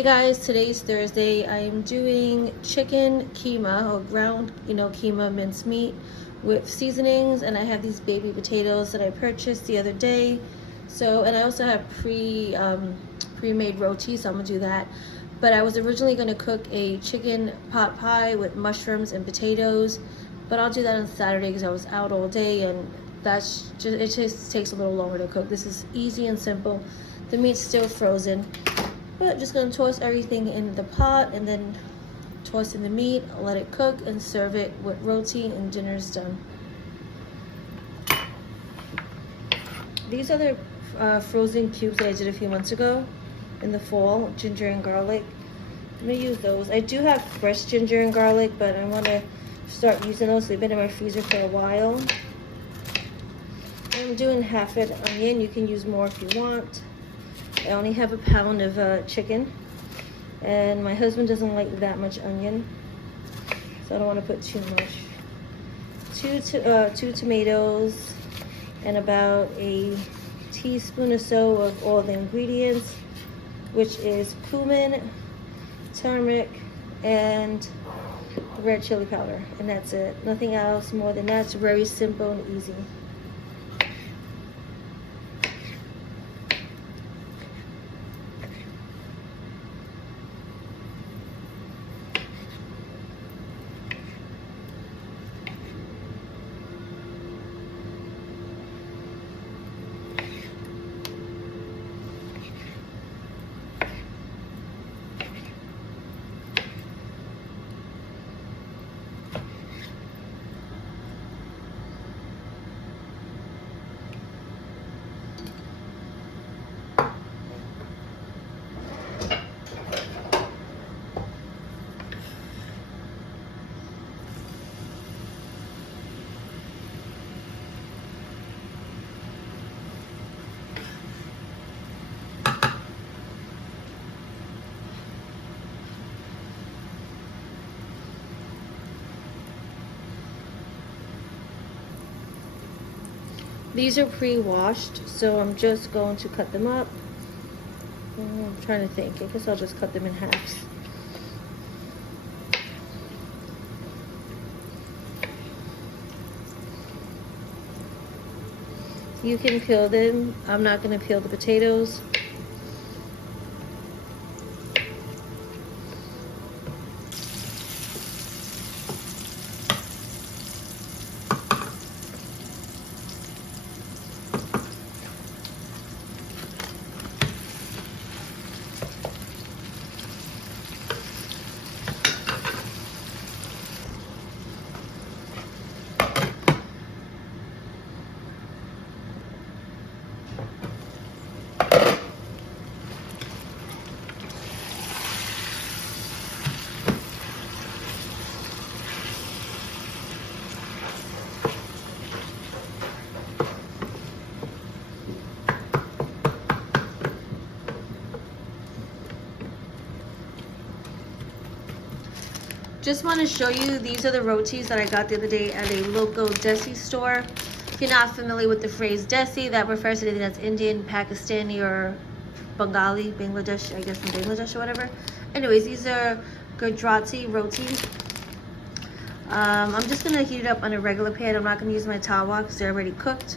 Hey guys, today's Thursday. I am doing chicken keema, or ground, keema minced meat with seasonings, and I have these baby potatoes that I purchased the other day. So, and I also have pre-made roti, so I'm gonna do that. But I was originally gonna cook a chicken pot pie with mushrooms and potatoes, but I'll do that on Saturday because I was out all day, and it just takes a little longer to cook. This is easy and simple. The meat's still frozen. But just gonna toss everything in the pot and then toss in the meat, let it cook, and serve it with roti, and dinner's done. These are the frozen cubes that I did a few months ago in the fall, ginger and garlic. I'm gonna use those. I do have fresh ginger and garlic, but I wanna start using those. They've been in my freezer for a while. I'm doing half an onion. You can use more if you want. I only have a pound of chicken, and my husband doesn't like that much onion, so I don't want to put too much. Two tomatoes, and about a teaspoon or so of all the ingredients, which is cumin, turmeric, and red chili powder, and that's it. Nothing else more than that. It's very simple and easy. These are pre-washed, so I'm just going to cut them up. I'm trying to think. I guess I'll just cut them in halves. You can peel them. I'm not going to peel the potatoes. Just want to show you, these are the rotis that I got the other day at a local desi store. If you're not familiar with the phrase desi, that refers to anything that's Indian, Pakistani, or Bengali, Bangladesh, I guess from Bangladesh or whatever. Anyways, these are Gujarati roti. I'm just going to heat it up on a regular pan. I'm not going to use my tawa because they're already cooked.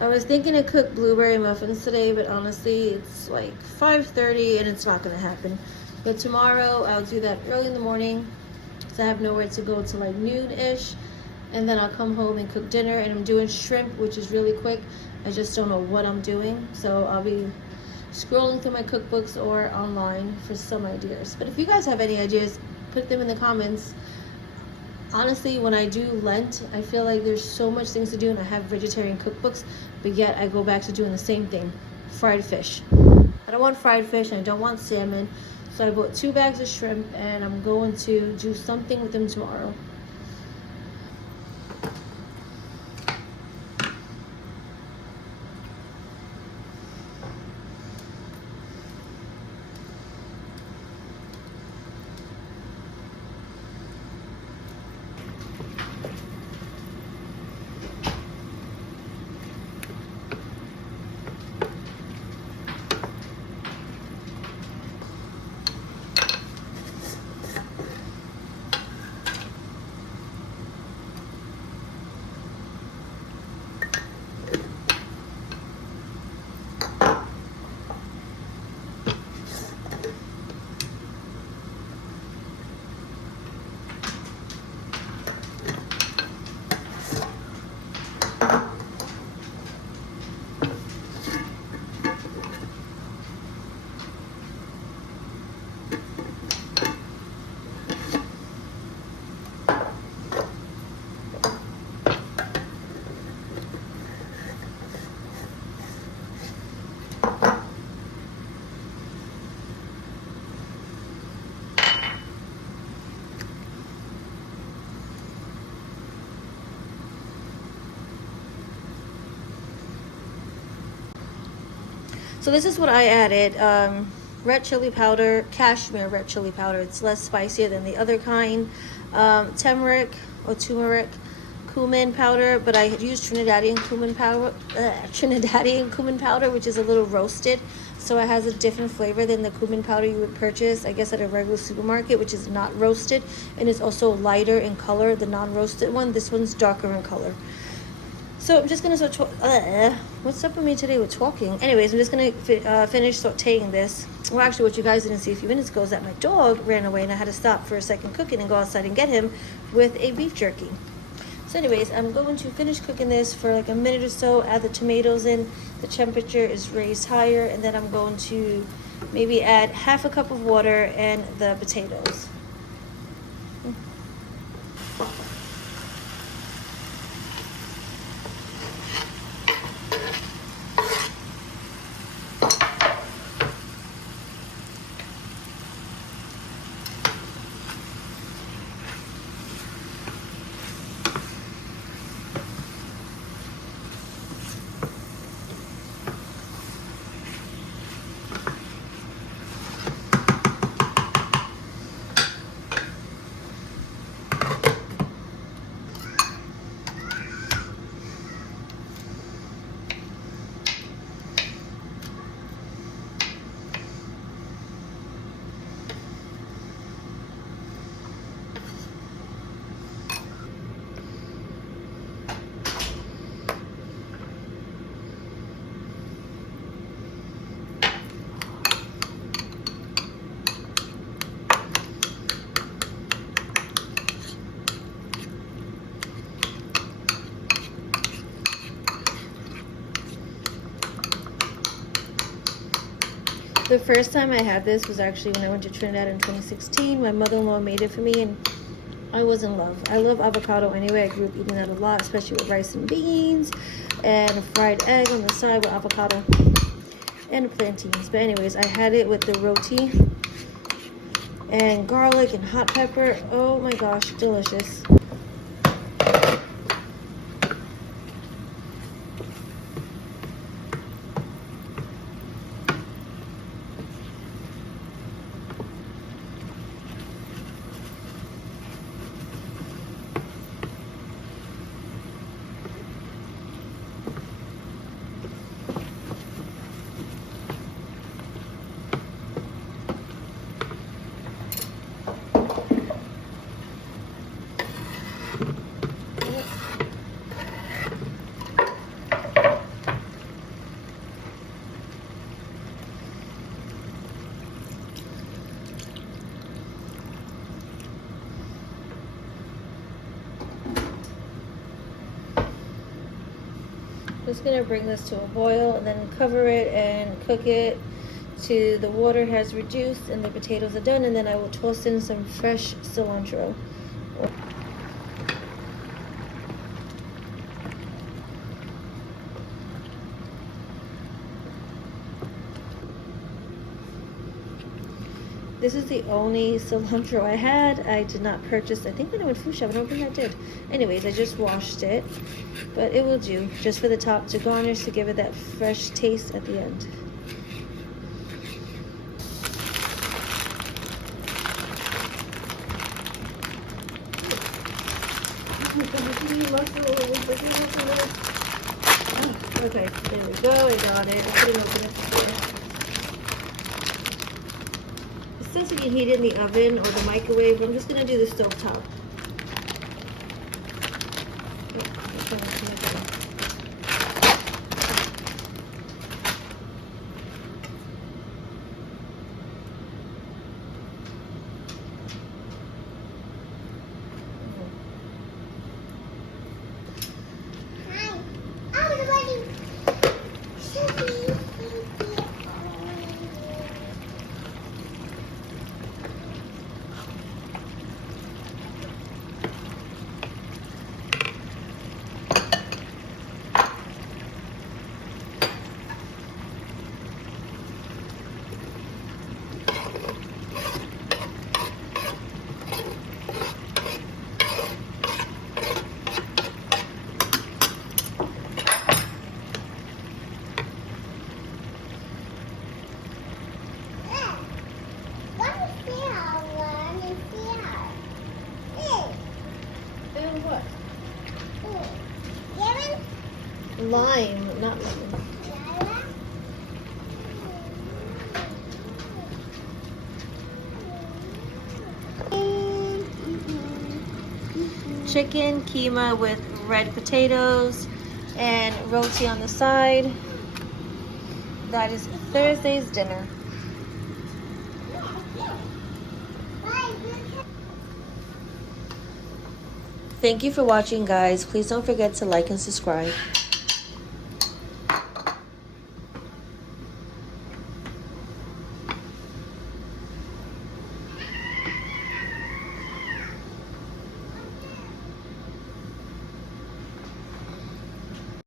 I was thinking to cook blueberry muffins today, but honestly, it's like 5:30 and it's not gonna happen. But tomorrow, I'll do that early in the morning, so I have nowhere to go till like noon-ish, and then I'll come home and cook dinner. And I'm doing shrimp, which is really quick. I just don't know what I'm doing, so I'll be scrolling through my cookbooks or online for some ideas. But if you guys have any ideas, put them in the comments. Honestly, when I do Lent, I feel like there's so much things to do, and I have vegetarian cookbooks, but yet I go back to doing the same thing, fried fish. I don't want fried fish, and I don't want salmon, so I bought 2 bags of shrimp, and I'm going to do something with them tomorrow. So this is what I added. Red chili powder, Kashmir red chili powder. It's less spicier than the other kind. Turmeric, cumin powder, but I used Trinidadian cumin powder, which is a little roasted, so it has a different flavor than the cumin powder you would purchase, I guess, at a regular supermarket, which is not roasted, and it's also lighter in color. The non-roasted one, this one's darker in color. So I'm just gonna what's up with me today with talking? Anyways, I'm just gonna finish sautéing this. Well, actually, what you guys didn't see a few minutes ago is that my dog ran away, and I had to stop for a second cooking and go outside and get him with a beef jerky. So anyways, I'm going to finish cooking this for like a minute or so, add the tomatoes in. The temperature is raised higher, and then I'm going to maybe add half a cup of water and the potatoes. The first time I had this was actually when I went to Trinidad in 2016. My mother-in-law made it for me, and I was in love. I love avocado anyway. I grew up eating that a lot, especially with rice and beans, and a fried egg on the side with avocado and plantains. But anyways, I had it with the roti and garlic and hot pepper. Oh my gosh, delicious. Just gonna bring this to a boil and then cover it and cook it till the water has reduced and the potatoes are done, and then I will toss in some fresh cilantro. This is the only cilantro I had. I did not purchase, I think when I went food shop, I don't think I did. Anyways, I just washed it, but it will do just for the top to garnish, to give it that fresh taste at the end. Okay, there we go, I got it. I couldn't open it before. It says you can heat it in the oven or the microwave, but I'm just gonna do the stove top. Lime, not lemon. Chicken keema with red potatoes and roti on the side. That is Thursday's dinner. Thank you for watching, guys. Please don't forget to like and subscribe.